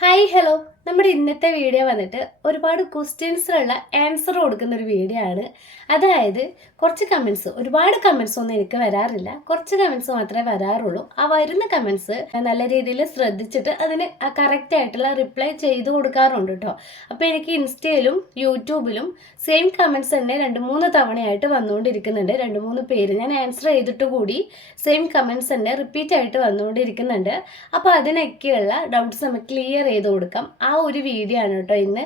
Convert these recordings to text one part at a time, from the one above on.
Hi hello നമ്മുടെ ഇന്നത്തെ video വന്നിട്ട് ഒരുപാട് ക്വസ്റ്റ്യൻസിനുള്ള ആൻസർ കൊടുക്കുന്ന ഒരു വീഡിയോ ആണ്. അതായത് കുറച്ച് കമൻസ്, ഒരുപാട് കമൻസ് ഒന്നും എനിക്ക് വരാറില്ല, കുറച്ച് കമൻസ് മാത്രമേ വരാറുള്ളൂ. ആ വരുന്ന കമൻസ് നല്ല രീതിയിൽ ശ്രദ്ധിച്ചിട്ട് അതിന് കറക്റ്റ് ആയിട്ടുള്ള റിപ്ലൈ ചെയ്തു കൊടുക്കാറുണ്ട് കേട്ടോ. അപ്പോൾ എനിക്ക് ഇൻസ്റ്റയിലും യൂട്യൂബിലും സെയിം കമൻസ് തന്നെ 2-3 തവണയായിട്ട് വന്നുകൊണ്ടിരിക്കുന്നുണ്ട്. 2-3 പേര് ഞാൻ ആൻസർ ചെയ്തിട്ട് കൂടി സെയിം കമൻസ് തന്നെ റിപ്പീറ്റ് ആയിട്ട് വന്നുകൊണ്ടിരിക്കുന്നുണ്ട്. അപ്പോൾ അതിനൊക്കെയുള്ള ഡൗട്ട്സ് നമുക്ക് ക്ലിയർ ചെയ്ത് കൊടുക്കാം. ആ ഒരു വീഡിയോ ആണ് കേട്ടോ ഇന്ന്.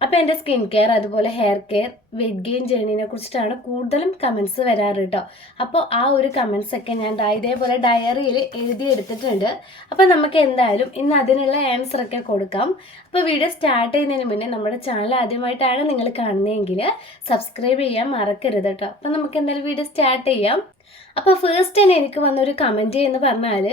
അപ്പോൾ എൻ്റെ സ്കിൻ കെയർ, അതുപോലെ ഹെയർ കെയർ, വെയിറ്റ് ഗെയിൻ ജേർണിനെ കുറിച്ചിട്ടാണ് കൂടുതലും കമൻസ് വരാറ് കേട്ടോ. അപ്പോൾ ആ ഒരു കമൻസ് ഒക്കെ ഞാൻ ഇതേപോലെ ഡയറിയിൽ എഴുതിയെടുത്തിട്ടുണ്ട്. അപ്പോൾ നമുക്ക് എന്തായാലും ഇന്ന് അതിനുള്ള ആൻസർ ഒക്കെ കൊടുക്കാം. അപ്പോൾ വീഡിയോ സ്റ്റാർട്ട് ചെയ്യുന്നതിന് മുന്നേ നമ്മുടെ ചാനൽ ആദ്യമായിട്ടാണ് നിങ്ങൾ കാണുന്നതെങ്കിൽ സബ്സ്ക്രൈബ് ചെയ്യാൻ മറക്കരുത് കേട്ടോ. അപ്പോൾ നമുക്ക് എന്തായാലും വീഡിയോ സ്റ്റാർട്ട് ചെയ്യാം. അപ്പോൾ ഫസ്റ്റ് തന്നെ എനിക്ക് വന്നൊരു കമൻറ്റ് എന്ന് പറഞ്ഞാൽ,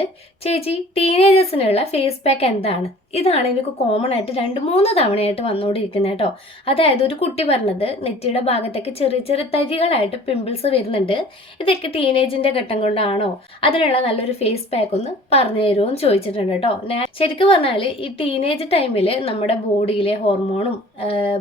ചേച്ചി ടീനേജേഴ്സിനുള്ള ഫേസ് പാക്ക് എന്താണ്? ഇതാണ് എനിക്ക് കോമൺ ആയിട്ട് 2-3 തവണയായിട്ട് വന്നുകൊണ്ടിരിക്കുന്നത് കേട്ടോ. അതായത് ഒരു കുട്ടി പറഞ്ഞത് നെറ്റിയുടെ ഭാഗത്തേക്ക് ചെറിയ ചെറിയ തരികളായിട്ട് പിമ്പിൾസ് വരുന്നുണ്ട്, ഇതൊക്കെ ടീനേജിന്റെ ഘട്ടം കൊണ്ടാണോ? അതിനുള്ള നല്ലൊരു ഫേസ് പാക്ക് ഒന്ന് പറഞ്ഞു തരുമോ എന്ന് ചോദിച്ചിട്ടുണ്ട് കേട്ടോ. ശരിക്കും പറഞ്ഞാൽ ഈ ടീനേജ് ടൈമിൽ നമ്മുടെ ബോഡിയിലെ ഹോർമോണും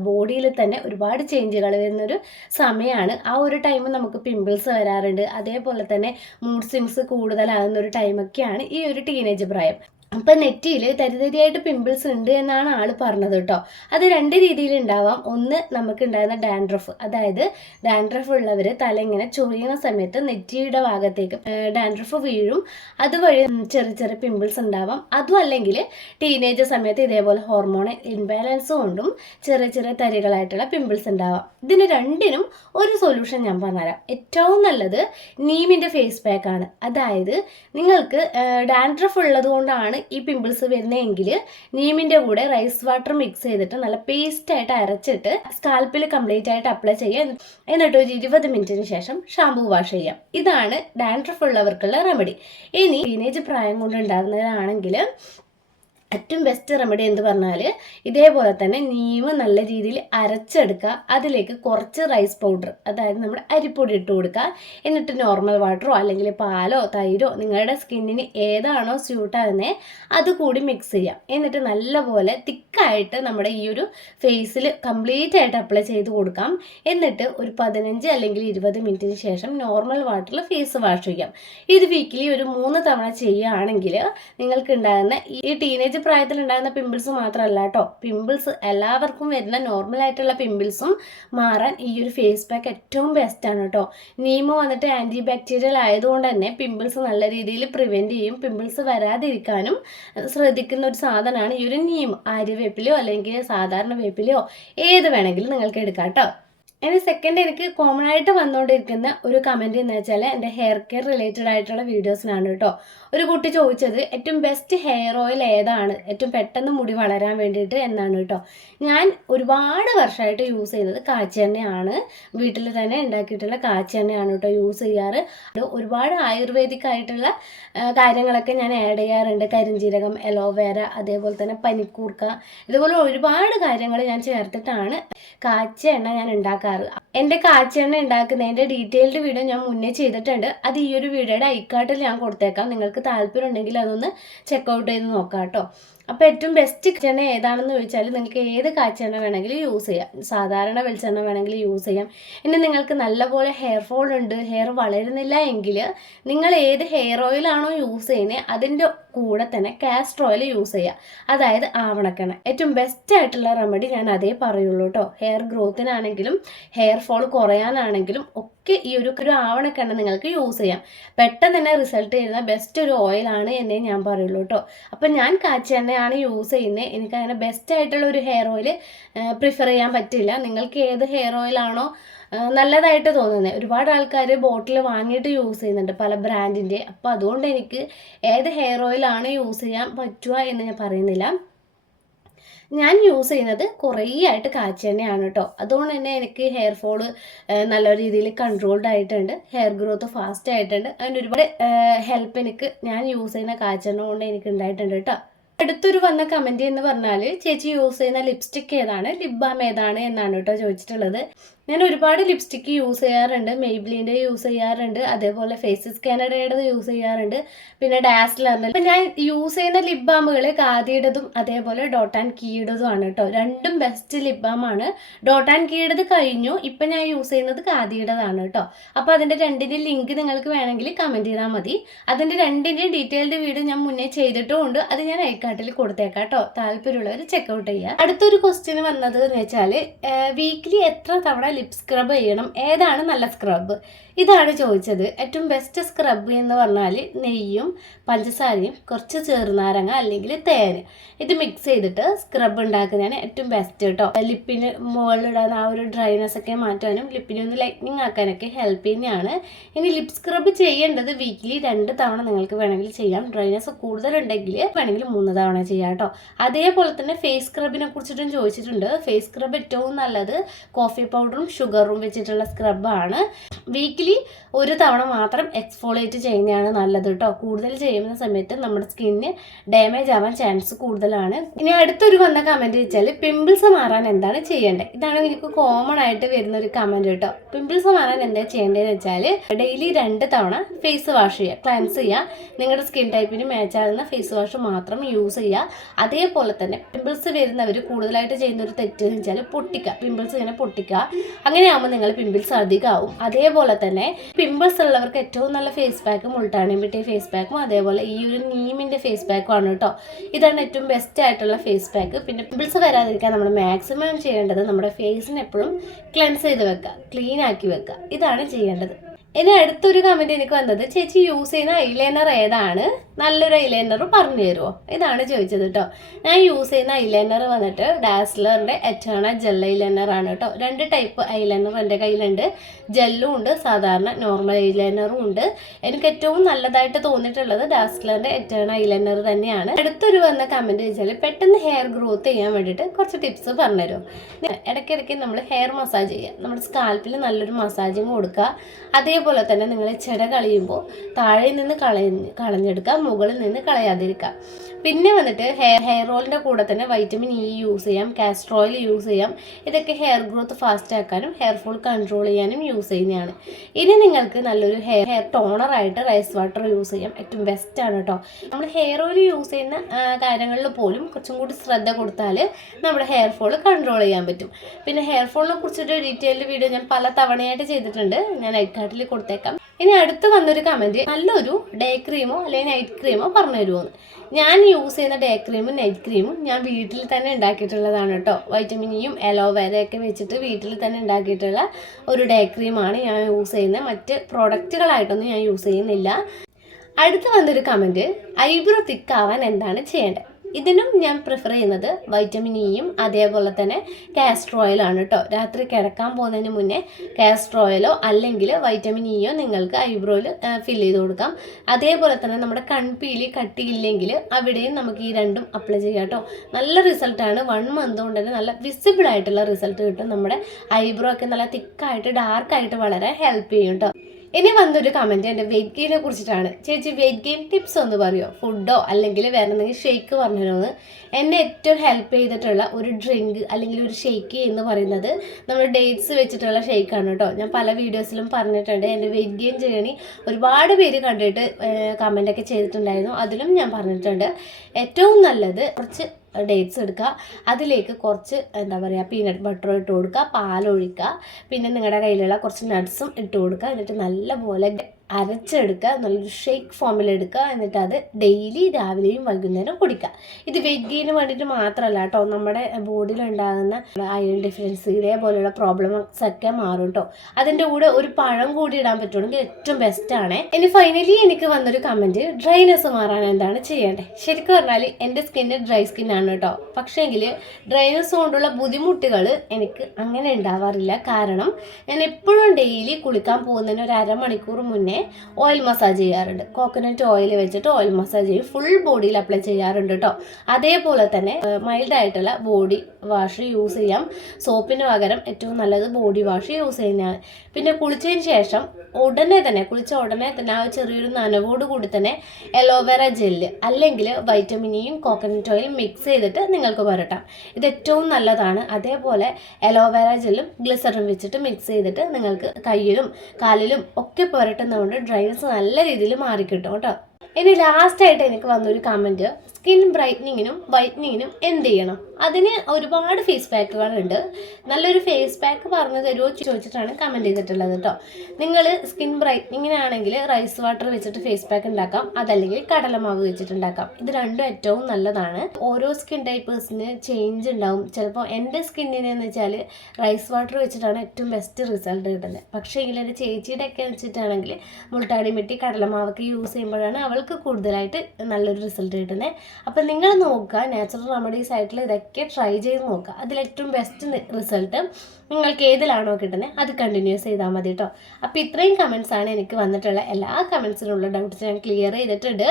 ബോഡിയിൽ തന്നെ ഒരുപാട് ചേഞ്ചുകൾ വരുന്നൊരു സമയമാണ്. ആ ഒരു ടൈം നമുക്ക് പിമ്പിൾസ് വരാറുണ്ട്, അതേപോലെ തന്നെ മൂഡ് സ്വിങ്സ് കൂടുതലാകുന്ന ഒരു ടൈമൊക്കെയാണ് ഈ ഒരു ടീനേജ് പ്രായം. അപ്പം നെറ്റിയിൽ തരിതരിയായിട്ട് പിമ്പിൾസ് ഉണ്ട് എന്നാണ് ആൾ പറഞ്ഞത് കേട്ടോ. അത് 2 രീതിയിൽ ഉണ്ടാവാം. ഒന്ന്, നമുക്ക് ഉണ്ടാകുന്ന ഡാൻഡ്രഫ്, അതായത് ഡാൻഡ്രഫ് ഉള്ളവർ തല ഇങ്ങനെ ചൊറിയുന്ന സമയത്ത് നെറ്റിയുടെ ഭാഗത്തേക്ക് ഡാൻഡ്രഫ് വീഴും, അതുവഴി ചെറിയ ചെറിയ പിമ്പിൾസ് ഉണ്ടാവാം. അതും അല്ലെങ്കിൽ ടീനേജ് സമയത്ത് ഇതേപോലെ ഹോർമോൺ ഇൻബാലൻസ് കൊണ്ടും ചെറിയ ചെറിയ തരികളായിട്ടുള്ള പിമ്പിൾസ് ഉണ്ടാവാം. ഇതിന് രണ്ടിനും ഒരു സൊല്യൂഷൻ ഞാൻ പറഞ്ഞുതരാം. ഏറ്റവും നല്ലത് നീമിൻ്റെ ഫേസ് പാക്ക് ആണ്. അതായത് നിങ്ങൾക്ക് ഡാൻഡ്രഫ് ഉള്ളത് കൊണ്ടാണ് ഈ പിമ്പിൾസ് വരുന്നതെങ്കിൽ നീമിൻ്റെ കൂടെ റൈസ് വാട്ടർ മിക്സ് ചെയ്തിട്ട് നല്ല പേസ്റ്റായിട്ട് അരച്ചിട്ട് സ്കാൽപ്പിൽ കംപ്ലീറ്റ് ആയിട്ട് അപ്ലൈ ചെയ്യാം. എന്നിട്ട് ഒരു 20 മിനിറ്റിന് ശേഷം ഷാമ്പൂ വാഷ് ചെയ്യാം. ഇതാണ് ഡാൻഡ്രഫ് ഉള്ളവർക്കുള്ള റെമഡി. ഇനി ടീനേജ് പ്രായം കൊണ്ട് ഉണ്ടാകുന്നവരാണെങ്കിൽ ഏറ്റവും ബെസ്റ്റ് റെമഡി എന്ന് പറഞ്ഞാൽ ഇതേപോലെ തന്നെ നീം നല്ല രീതിയിൽ അരച്ചെടുക്കുക, അതിലേക്ക് കുറച്ച് റൈസ് പൗഡർ, അതായത് നമ്മുടെ അരിപ്പൊടി ഇട്ട് കൊടുക്കുക. എന്നിട്ട് നോർമൽ വാട്ടറോ അല്ലെങ്കിൽ പാലോ തൈരോ നിങ്ങളുടെ സ്കിന്നിന് ഏതാണോ സ്യൂട്ടാകുന്നത് അത് കൂടി മിക്സ് ചെയ്യാം. എന്നിട്ട് നല്ലപോലെ തിക്കായിട്ട് നമ്മുടെ ഈ ഒരു ഫേസിൽ കംപ്ലീറ്റ് ആയിട്ട് അപ്ലൈ ചെയ്ത് കൊടുക്കാം. എന്നിട്ട് ഒരു 15 അല്ലെങ്കിൽ 20 മിനിറ്റിന് ശേഷം നോർമൽ വാട്ടറിൽ ഫേസ് വാഷ് ചെയ്യാം. ഇത് വീക്കിലി ഒരു 3 തവണ ചെയ്യുകയാണെങ്കിൽ നിങ്ങൾക്ക് ഉണ്ടാകുന്ന ഈ ടീനേജ് പ്രായത്തിൽ ഉണ്ടാകുന്ന പിമ്പിൾസ് മാത്രമല്ല കേട്ടോ, പിമ്പിൾസ് എല്ലാവർക്കും വരുന്ന നോർമൽ ആയിട്ടുള്ള പിമ്പിൾസും മാറാൻ ഈ ഒരു ഫേസ് പാക്ക് ഏറ്റവും ബെസ്റ്റ് ആണ് കേട്ടോ. നീമോ വന്നിട്ട് ആൻറ്റി ബാക്ടീരിയൽ ആയതുകൊണ്ട് തന്നെ പിമ്പിൾസ് നല്ല രീതിയിൽ പ്രിവെൻറ്റ് ചെയ്യും. പിമ്പിൾസ് വരാതിരിക്കാനും ശ്രദ്ധിക്കുന്ന ഒരു സാധനമാണ് ഈ ഒരു നീം. ആര്യവേപ്പിലോ അല്ലെങ്കിൽ സാധാരണ വേപ്പിലോ ഏത് വേണമെങ്കിലും നിങ്ങൾക്ക് എടുക്കാം കേട്ടോ. ഇനി സെക്കൻഡ്, എനിക്ക് കോമൺ ആയിട്ട് വന്നുകൊണ്ടിരിക്കുന്ന ഒരു കമൻറ്റ് എന്ന് വെച്ചാൽ എൻ്റെ ഹെയർ കെയർ റിലേറ്റഡ് ആയിട്ടുള്ള വീഡിയോസിനാണ് കേട്ടോ. ഒരു കുട്ടി ചോദിച്ചത് ഏറ്റവും ബെസ്റ്റ് ഹെയർ ഓയിൽ ഏതാണ് ഏറ്റവും പെട്ടെന്ന് മുടി വളരാൻ വേണ്ടിയിട്ട് എന്നാണ് കേട്ടോ. ഞാൻ ഒരുപാട് വർഷമായിട്ട് യൂസ് ചെയ്യുന്നത് കാച്ചെണ്ണയാണ്. വീട്ടിൽ തന്നെ ഉണ്ടാക്കിയിട്ടുള്ള കാച്ചെണ്ണയാണ് കേട്ടോ യൂസ് ചെയ്യാറ്. ഒരുപാട് ആയുർവേദിക് ആയിട്ടുള്ള കാര്യങ്ങളൊക്കെ ഞാൻ ആഡ് ചെയ്യാറുണ്ട്. കരിഞ്ജീരകം, അലോവേര, അതേപോലെ തന്നെ പനിക്കൂർക്ക, ഇതുപോലെ ഒരുപാട് കാര്യങ്ങൾ ഞാൻ ചേർത്തിട്ടാണ് കാച്ചെണ്ണ ഞാൻ ഉണ്ടാക്കാറ്. എൻ്റെ കാച്ചെണ്ണ ഉണ്ടാക്കുന്നതിൻ്റെ ഡീറ്റെയിൽഡ് വീഡിയോ ഞാൻ മുന്നേ ചെയ്തിട്ടുണ്ട്. അത് ഈ ഒരു വീഡിയോയുടെ ഐക്കാർട്ടിൽ ഞാൻ കൊടുത്തേക്കാം. നിങ്ങൾക്ക് താല്പര്യം ഉണ്ടെങ്കിൽ അതൊന്ന് ചെക്കൗട്ട് ചെയ്ത് നോക്കാം കേട്ടോ. അപ്പോൾ ഏറ്റവും ബെസ്റ്റ് എണ്ണ ഏതാണെന്ന് ചോദിച്ചാൽ നിങ്ങൾക്ക് ഏത് കാച്ചെണ്ണ വേണമെങ്കിലും യൂസ് ചെയ്യാം. സാധാരണ വെളിച്ചെണ്ണ വേണമെങ്കിൽ യൂസ് ചെയ്യാം. ഇനി നിങ്ങൾക്ക് നല്ലപോലെ ഹെയർ ഫോൾ ഉണ്ട്, ഹെയർ വളരുന്നില്ല എങ്കിൽ നിങ്ങൾ ഏത് ഹെയർ ഓയിലാണോ യൂസ് ചെയ്യുന്നത് അതിൻ്റെ കൂടെ തന്നെ കാസ്റ്റർ ഓയിൽ യൂസ് ചെയ്യുക, അതായത് ആവണക്കെണ്ണ. ഏറ്റവും ബെസ്റ്റ് ആയിട്ടുള്ള റെമഡി ഞാൻ അതേ പറയുള്ളൂ കേട്ടോ. ഹെയർ ഗ്രോത്തിനാണെങ്കിലും ഹെയർ ഫോൾ കുറയാനാണെങ്കിലും ഒക്കെ ഈ ഒരു ആവണക്കെണ്ണ നിങ്ങൾക്ക് യൂസ് ചെയ്യാം. പെട്ടെന്ന് തന്നെ റിസൾട്ട് ചെയ്യുന്ന ബെസ്റ്റ് ഒരു ഓയിലാണ് എന്നേ ഞാൻ പറയുള്ളൂ കേട്ടോ. അപ്പം ഞാൻ കാച്ചെണ്ണയാണ് യൂസ് ചെയ്യുന്നത്. എനിക്ക് അങ്ങനെ ബെസ്റ്റ് ആയിട്ടുള്ള ഒരു ഹെയർ ഓയിൽ പ്രിഫർ ചെയ്യാൻ പറ്റില്ല. നിങ്ങൾക്ക് ഏത് ഹെയർ ഓയിലാണോ നല്ലതായിട്ട് തോന്നുന്നത്. ഒരുപാട് ആൾക്കാർ ബോട്ടിൽ വാങ്ങിയിട്ട് യൂസ് ചെയ്യുന്നുണ്ട് പല ബ്രാൻഡിൻ്റെ. അപ്പോൾ അതുകൊണ്ട് എനിക്ക് ഏത് ഹെയർ ഓയിലാണ് യൂസ് ചെയ്യാൻ പറ്റുക എന്ന് ഞാൻ പറയുന്നില്ല. ഞാൻ യൂസ് ചെയ്യുന്നത് കുറേ ആയിട്ട് കാച്ചെണ്ണയാണ് കേട്ടോ. അതുകൊണ്ട് തന്നെ എനിക്ക് ഹെയർ ഫോള് നല്ല രീതിയിൽ കൺട്രോൾഡ് ആയിട്ടുണ്ട്, ഹെയർ ഗ്രോത്ത് ഫാസ്റ്റ് ആയിട്ടുണ്ട്. അതിന് ഒരുപാട് ഹെൽപ്പ് എനിക്ക് ഞാൻ യൂസ് ചെയ്യുന്ന കാച്ചെണ്ണ കൊണ്ട് എനിക്ക് ഉണ്ടായിട്ടുണ്ട് കേട്ടോ. അടുത്തൊരു വന്ന കമൻറ്റ് എന്ന് പറഞ്ഞാൽ, ചേച്ചി യൂസ് ചെയ്യുന്ന ലിപ്സ്റ്റിക് ഏതാണ്, ലിപ് ബാം ഏതാണ് എന്നാണ് കേട്ടോ ചോദിച്ചിട്ടുള്ളത്. ഞാൻ ഒരുപാട് ലിപ്സ്റ്റിക്ക് യൂസ് ചെയ്യാറുണ്ട്. മെയ്ബ്ലിൻ്റെ യൂസ് ചെയ്യാറുണ്ട്, അതേപോലെ ഫേസസ് കാനഡയുടെ യൂസ് ചെയ്യാറുണ്ട്, പിന്നെ ഡാസ്ലറിൻ്റെ. ഇപ്പം ഞാൻ യൂസ് ചെയ്യുന്ന ലിപ് ബാമുകൾ ഖാദിയുടേതും അതേപോലെ ഡോട്ട് ആൻഡ് കീയുടേതും ആണ് കേട്ടോ. രണ്ടും ബെസ്റ്റ് ലിപ് ബാമാണ്. ഡോട്ട് ആൻഡ് കീയുടേത് കഴിഞ്ഞു, ഇപ്പം ഞാൻ യൂസ് ചെയ്യുന്നത് ഖാദിയുടേതാണ് കേട്ടോ. അപ്പോൾ അതിൻ്റെ രണ്ടിൻ്റെ ലിങ്ക് നിങ്ങൾക്ക് വേണമെങ്കിൽ കമൻറ്റ് ചെയ്താൽ മതി. അതിൻ്റെ രണ്ടിൻ്റെയും ഡീറ്റെയിൽഡ് വീഡിയോ ഞാൻ മുന്നേ ചെയ്തിട്ടുമുണ്ട്, അത് ഞാൻ ഐക്കാർട്ടിൽ കൊടുത്തേക്കാം കേട്ടോ. താല്പര്യമുള്ളവർ ചെക്കൗട്ട് ചെയ്യുക. അടുത്തൊരു ക്വസ്റ്റ്യൻ വന്നത് എന്ന് വെച്ചാൽ വീക്ക്ലി എത്ര തവണ ലിപ് സ്ക്രബ് ചെയ്യണം, ഏതാണ് നല്ല സ്ക്രബ്, ഇതാണ് ചോദിച്ചത്. ഏറ്റവും ബെസ്റ്റ് സ്ക്രബ് എന്ന് പറഞ്ഞാൽ നെയ്യും പഞ്ചസാരയും കുറച്ച് ചെറുനാരങ്ങ അല്ലെങ്കിൽ തേൻ ഇത് മിക്സ് ചെയ്തിട്ട് സ്ക്രബ് ഉണ്ടാക്കുന്നതാണ് ഏറ്റവും ബെസ്റ്റ് കേട്ടോ. ലിപ്പിന് മുകളിലിടാൻ ആ ഒരു ഡ്രൈനെസ് ഒക്കെ മാറ്റാനും ലിപ്പിനെ ഒന്ന് ലൈറ്റനിങ് ആക്കാനൊക്കെ ഹെൽപ്പ് ചെയ്യുന്നതാണ്. ഇനി ലിപ് സ്ക്രബ് ചെയ്യേണ്ടത് വീക്ക്ലി 2 തവണ നിങ്ങൾക്ക് വേണമെങ്കിൽ ചെയ്യാം. ഡ്രൈനെസ് കൂടുതലുണ്ടെങ്കിൽ വേണമെങ്കിൽ 3 തവണ ചെയ്യാം കേട്ടോ. അതേപോലെ തന്നെ ഫേസ് സ്ക്രബിനെ കുറിച്ചിട്ടും ചോദിച്ചിട്ടുണ്ട്. ഫേസ് സ്ക്രബ് ഏറ്റവും നല്ലത് കോഫി പൗഡറും ഷുഗറും വെച്ചിട്ടുള്ള സ്ക്രബാണ്. വീക്ക്ലി 1 തവണ മാത്രം എക്സ്ഫോളിയേറ്റ് ചെയ്യുന്നതാണ് നല്ലത് കേട്ടോ. കൂടുതൽ ചെയ്യുന്ന സമയത്ത് നമ്മുടെ സ്കിന്നിന് ഡാമേജ് ആവാൻ ചാൻസ് കൂടുതലാണ്. ഇനി അടുത്തൊരു വന്ന കമൻറ്റ് വെച്ചാൽ പിമ്പിൾസ് മാറാൻ എന്താണ് ചെയ്യേണ്ടത്, ഇതാണ് എനിക്ക് കോമൺ ആയിട്ട് വരുന്ന ഒരു കമൻറ്റ് കേട്ടോ. പിമ്പിൾസ് മാറാൻ എന്താ ചെയ്യേണ്ടതെന്ന് വെച്ചാൽ ഡെയിലി 2 തവണ ഫേസ് വാഷ് ചെയ്യുക, ക്ലൻസ് ചെയ്യുക. നിങ്ങളുടെ സ്കിൻ ടൈപ്പിന് മാച്ച് ആകുന്ന ഫേസ് വാഷ് മാത്രം യൂസ് ചെയ്യുക. അതേപോലെ തന്നെ പിമ്പിൾസ് വരുന്നവർ കൂടുതലായിട്ട് ചെയ്യുന്ന ഒരു തെറ്റ് എന്ന് വെച്ചാൽ പൊട്ടിക്കുക, പിമ്പിൾസ് ഇങ്ങനെ പൊട്ടിക്കുക. അങ്ങനെയാകുമ്പോൾ നിങ്ങൾ പിമ്പിൾസ് അധികമാവും. അതേപോലെ തന്നെ പിമ്പിൾസ് ഉള്ളവർക്ക് ഏറ്റവും നല്ല ഫേസ് പാക്കും മുൾട്ടാണിമിട്ടി ഫേസ് പാക്കും അതേപോലെ ഈ ഒരു നീമിൻ്റെ ഫേസ് പാക്കും ആണ് കേട്ടോ. ഇതാണ് ഏറ്റവും ബെസ്റ്റ് ആയിട്ടുള്ള ഫേസ് പാക്ക്. പിന്നെ പിമ്പിൾസ് വരാതിരിക്കാൻ നമ്മൾ മാക്സിമം ചെയ്യേണ്ടത് നമ്മുടെ ഫേസിന് എപ്പോഴും ക്ലെൻസ് ചെയ്ത് വെക്കുക, ക്ലീൻ ആക്കി വെക്കുക, ഇതാണ് ചെയ്യേണ്ടത്. ഇനി അടുത്തൊരു കമൻറ്റ് എനിക്ക് വന്നത്, ചേച്ചി യൂസ് ചെയ്യുന്ന ഐലൈനർ ഏതാണ്, നല്ലൊരു ഐലൈനർ പറഞ്ഞു തരുമോ, ഇതാണ് ചോദിച്ചത് കേട്ടോ. ഞാൻ യൂസ് ചെയ്യുന്ന ഐലൈനർ വന്നിട്ട് ഡാസ്ലറിൻ്റെ എറ്റേണൽ ജെൽ ഐലൈനർ ആണ് കേട്ടോ. 2 ടൈപ്പ് ഐലൈനർ എൻ്റെ കയ്യിലുണ്ട്, ജെല്ലും ഉണ്ട് സാധാരണ നോർമൽ ഐലൈനറും ഉണ്ട്. എനിക്ക് ഏറ്റവും നല്ലതായിട്ട് തോന്നിയിട്ടുള്ളത് ഡാസ്ലറിൻ്റെ എറ്റേണൽ ഐലൈനർ തന്നെയാണ്. അടുത്തൊരു വന്ന കമൻറ്റ് വെച്ചാൽ പെട്ടെന്ന് ഹെയർ ഗ്രോത്ത് ചെയ്യാൻ വേണ്ടിയിട്ട് കുറച്ച് ടിപ്സ് പറഞ്ഞുതരുമോ. ഇടയ്ക്കിടയ്ക്ക് നമ്മൾ ഹെയർ മസാജ് ചെയ്യുക, നമ്മുടെ സ്കാൽപ്പിൽ നല്ലൊരു മസാജിങ് കൊടുക്കുക. അതേപോലെ തന്നെ നിങ്ങൾ ചെട കളയുമ്പോൾ താഴെ നിന്ന് കളഞ്ഞെടുക്കുക, മുകളിൽ നിന്ന് കളയാതിരിക്കുക. പിന്നെ വന്നിട്ട് ഹെയർ ഓയിലിൻ്റെ കൂടെ തന്നെ വൈറ്റമിൻ ഇ യൂസ് ചെയ്യാം, കാസ്റ്റർ ഓയിൽ യൂസ് ചെയ്യാം. ഇതൊക്കെ ഹെയർ ഗ്രോത്ത് ഫാസ്റ്റ് ആക്കാനും ഹെയർ ഫോൾ കൺട്രോൾ ചെയ്യാനും യൂസ് ചെയ്യുന്നതാണ്. ഇനി നിങ്ങൾക്ക് നല്ലൊരു ഹെയർ ടോണറായിട്ട് റൈസ് വാട്ടർ യൂസ് ചെയ്യാം, ഏറ്റവും ബെസ്റ്റാണ് കേട്ടോ. നമ്മൾ ഹെയർ ഓയിൽ യൂസ് ചെയ്യുന്ന കാര്യങ്ങളിൽ പോലും കുറച്ചും കൂടി ശ്രദ്ധ കൊടുത്താൽ നമ്മുടെ ഹെയർ ഫോൾ കൺട്രോൾ ചെയ്യാൻ പറ്റും. പിന്നെ ഹെയർ ഫോളിനെ കുറിച്ചൊരു ഡീറ്റെയിൽഡ് വീഡിയോ ഞാൻ പല തവണയായിട്ട് ചെയ്തിട്ടുണ്ട്, ഞാൻ ഐക്കാർട്ടിൽ കൊടുത്തേക്കാം. ഇനി അടുത്ത് വന്നൊരു കമൻറ്റ്, നല്ലൊരു ഡേ ക്രീമോ അല്ലെങ്കിൽ നൈറ്റ് ക്രീമോ പറഞ്ഞു തരുമോന്ന്. ഞാൻ യൂസ് ചെയ്യുന്ന ഡേ ക്രീമും നൈറ്റ് ക്രീമും ഞാൻ വീട്ടിൽ തന്നെ ഉണ്ടാക്കിയിട്ടുള്ളതാണ് കേട്ടോ. വൈറ്റമിൻ ഇയും അലോവേരയൊക്കെ വെച്ചിട്ട് വീട്ടിൽ തന്നെ ഉണ്ടാക്കിയിട്ടുള്ള ഒരു ഡേ ക്രീമാണ് ഞാൻ യൂസ് ചെയ്യുന്നത്. മറ്റ് പ്രോഡക്റ്റുകളായിട്ടൊന്നും ഞാൻ യൂസ് ചെയ്യുന്നില്ല. അടുത്ത് വന്നൊരു കമൻറ്റ്, ഐബ്രോ തിക്കാവാൻ എന്താണ് ചെയ്യേണ്ടത്. ഇതിനും ഞാൻ പ്രിഫർ ചെയ്യുന്നത് വൈറ്റമിൻ ഇയും അതേപോലെ തന്നെ കാസ്റ്റർ ഓയിലാണ് കേട്ടോ. രാത്രി കിടക്കാൻ പോകുന്നതിന് മുന്നേ കാസ്റ്റർ ഓയിലോ അല്ലെങ്കിൽ വൈറ്റമിൻ ഇയോ നിങ്ങൾക്ക് ഐബ്രോയിൽ ഫില്ല് ചെയ്ത് കൊടുക്കാം. അതേപോലെ തന്നെ നമ്മുടെ കൺപീലി കട്ടിയില്ലെങ്കിൽ അവിടെയും നമുക്ക് ഈ രണ്ടും അപ്ലൈ ചെയ്യാം കേട്ടോ. നല്ല റിസൾട്ടാണ്. 1 മന്ത് കൊണ്ട് തന്നെ നല്ല വിസിബിൾ ആയിട്ടുള്ള റിസൾട്ട് കിട്ടും. നമ്മുടെ ഐബ്രോ ഒക്കെ നല്ല തിക്കായിട്ട് ഡാർക്കായിട്ട് വളരെ ഹെൽപ്പ് ചെയ്യും കേട്ടോ. ഇനി വന്നൊരു കമൻറ്റ് എൻ്റെ വെയിറ്റ് ഗെയിനെ കുറിച്ചിട്ടാണ്. ചേച്ചി വെയിറ്റ് ഗെയിൻ ടിപ്സ് ഒന്ന് പറയുമോ, ഫുഡോ അല്ലെങ്കിൽ വേറെ എന്തെങ്കിലും ഷേക്ക് പറഞ്ഞിരുന്നത്. എന്നെ ഏറ്റവും ഹെൽപ്പ് ചെയ്തിട്ടുള്ള ഒരു ഡ്രിങ്ക് അല്ലെങ്കിൽ ഒരു ഷേക്ക് എന്ന് പറയുന്നത് നമ്മൾ ഡേറ്റ്സ് വെച്ചിട്ടുള്ള ഷേക്കാണ് കേട്ടോ. ഞാൻ പല വീഡിയോസിലും പറഞ്ഞിട്ടുണ്ട്. എൻ്റെ വെയിറ്റ് ഗെയിൻ ജേണി ഒരുപാട് പേര് കണ്ടിട്ട് കമൻ്റൊക്കെ ചെയ്തിട്ടുണ്ടായിരുന്നു, അതിലും ഞാൻ പറഞ്ഞിട്ടുണ്ട്. ഏറ്റവും നല്ലത് കുറച്ച് ഡേറ്റ്സ് എടുക്കുക, അതിലേക്ക് കുറച്ച് പീനട്ട് ബട്ടർ ഇട്ട് കൊടുക്കുക, പാലൊഴിക്കുക, പിന്നെ നിങ്ങളുടെ കയ്യിലുള്ള കുറച്ച് നട്ട്സും ഇട്ട് കൊടുക്കുക. എന്നിട്ട് നല്ലപോലെ അരച്ചെടുക്കുക, നല്ലൊരു ഷേക്ക് ഫോമിലെടുക്കുക. എന്നിട്ട് അത് ഡെയിലി രാവിലെയും വൈകുന്നേരം കുടിക്കുക. ഇത് വെയിറ്റ് ഗെയിന് വേണ്ടിയിട്ട് മാത്രമല്ല കേട്ടോ, നമ്മുടെ ബോഡിയിൽ ഉണ്ടാകുന്ന അയൺ ഡിഫിഷ്യൻസി ഇതേപോലെയുള്ള പ്രോബ്ലംസ് ഒക്കെ മാറും കേട്ടോ. അതിൻ്റെ കൂടെ ഒരു പഴം കൂടി ഇടാൻ പറ്റുമെങ്കിൽ ഏറ്റവും ബെസ്റ്റാണ്. ഇനി ഫൈനലി എനിക്ക് വന്നൊരു കമൻറ്റ്, ഡ്രൈനെസ് മാറാൻ എന്താണ് ചെയ്യേണ്ടത്. ശരിക്കും പറഞ്ഞാൽ എൻ്റെ സ്കിന്ന് ഡ്രൈ സ്കിന്നാണ് കേട്ടോ. പക്ഷേങ്കിൽ ഡ്രൈനെസ് കൊണ്ടുള്ള ബുദ്ധിമുട്ടുകൾ എനിക്ക് അങ്ങനെ ഉണ്ടാവാറില്ല. കാരണം ഞാൻ എപ്പോഴും ഡെയിലി കുളിക്കാൻ പോകുന്നതിന് ഒരു അരമണിക്കൂർ മുന്നേ ഓയിൽ മസാജ് ചെയ്യാറുണ്ട്. കോക്കനട്ട് ഓയിൽ വെച്ചിട്ട് ഓയിൽ മസാജ് ചെയ്യും, ഫുൾ ബോഡിയിൽ അപ്ലൈ ചെയ്യാറുണ്ട് കേട്ടോ. അതേപോലെ തന്നെ മൈൽഡ് ആയിട്ടുള്ള ബോഡി വാഷ് യൂസ് ചെയ്യാം. സോപ്പിന് പകരം ഏറ്റവും നല്ലത് ബോഡി വാഷ് യൂസ് ചെയ്യുന്നതാണ്. പിന്നെ കുളിച്ചതിന് ശേഷം കുളിച്ച ഉടനെ തന്നെ ആ ചെറിയൊരു നനവോട് കൂടി തന്നെ അലോവേറ ജെല്ല് അല്ലെങ്കിൽ വൈറ്റമിൻ ഇയും കോക്കനട്ട് ഓയിൽ മിക്സ് ചെയ്തിട്ട് നിങ്ങൾക്ക് പുരട്ടാം. ഇത് ഏറ്റവും നല്ലതാണ്. അതേപോലെ അലോവേറ ജെല്ലും ഗ്ലിസറിനും വെച്ചിട്ട് മിക്സ് ചെയ്തിട്ട് നിങ്ങൾക്ക് കയ്യിലും കാലിലും ഒക്കെ പുരട്ടുന്നതുകൊണ്ട് ഡ്രൈനസ് നല്ല രീതിയിൽ മാറിക്കിട്ടും കേട്ടോ. ഇനി ലാസ്റ്റായിട്ട് എനിക്ക് വന്നൊരു കമൻറ്റ്, സ്കിൻ ബ്രൈറ്റനിങ്ങിനും വൈറ്റനിങ്ങിനും എന്ത് ചെയ്യണം? അതിന് ഒരുപാട് ഫേസ് പാക്കുകളുണ്ട്. നല്ലൊരു ഫേസ് പാക്ക് പറഞ്ഞു തരുമോ ചോദിച്ചിട്ടാണ് കമൻറ്റ് ചെയ്തിട്ടുള്ളത് കേട്ടോ. നിങ്ങൾ സ്കിൻ ബ്രൈറ്റനിങ്ങിനാണെങ്കിൽ റൈസ് വാട്ടർ വെച്ചിട്ട് ഫേസ് പാക്ക് ഉണ്ടാക്കാം, അതല്ലെങ്കിൽ കടലമാവ് വെച്ചിട്ടുണ്ടാക്കാം. ഇത് രണ്ടും ഏറ്റവും നല്ലതാണ്. ഓരോ സ്കിൻ ടൈപ്പേഴ്സിന് ചേഞ്ച് ഉണ്ടാവും. ചിലപ്പോൾ എൻ്റെ സ്കിന്നിനെന്ന് വെച്ചാൽ റൈസ് വാട്ടർ വെച്ചിട്ടാണ് ഏറ്റവും ബെസ്റ്റ് റിസൾട്ട് കിട്ടുന്നത്. പക്ഷേ എങ്കിൽ എൻ്റെ ചേച്ചിയുടെ ഒക്കെ വെച്ചിട്ടാണെങ്കിൽ മുൾട്ടാടി മിട്ടി കടലമാവൊക്കെ യൂസ് ചെയ്യുമ്പോഴാണ് അവൾക്ക് കൂടുതലായിട്ട് നല്ലൊരു റിസൾട്ട് കിട്ടുന്നത്. അപ്പം നിങ്ങൾ നോക്കുക, നാച്ചുറൽ റെമഡീസ് ആയിട്ടുള്ള ഇതൊക്കെ ട്രൈ ചെയ്ത് നോക്കുക. അതിലേറ്റവും ബെസ്റ്റ് റിസൾട്ട് നിങ്ങൾക്ക് ഏതിലാണോ കിട്ടുന്നത് അത് കണ്ടിന്യൂസ് ചെയ്താൽ മതി കേട്ടോ. അപ്പോൾ ഇത്രയും കമൻസാണ് എനിക്ക് വന്നിട്ടുള്ള. എല്ലാ കമൻസിനുള്ള ഡൗട്ട്സ് ഞാൻ ക്ലിയർ ചെയ്തിട്ടുണ്ട്.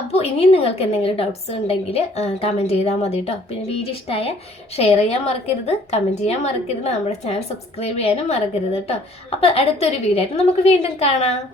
അപ്പോൾ ഇനിയും നിങ്ങൾക്ക് എന്തെങ്കിലും ഡൗട്ട്സ് ഉണ്ടെങ്കിൽ കമൻറ്റ് ചെയ്താൽ മതി കേട്ടോ. പിന്നെ വീഡിയോ ഇഷ്ടമായ ഷെയർ ചെയ്യാൻ മറക്കരുത്, കമൻറ്റ് ചെയ്യാൻ മറക്കരുത്, നമ്മുടെ ചാനൽ സബ്സ്ക്രൈബ് ചെയ്യാനും മറക്കരുത് കേട്ടോ. അപ്പോൾ അടുത്തൊരു വീഡിയോ ആയിട്ട് നമുക്ക് വീണ്ടും കാണാം.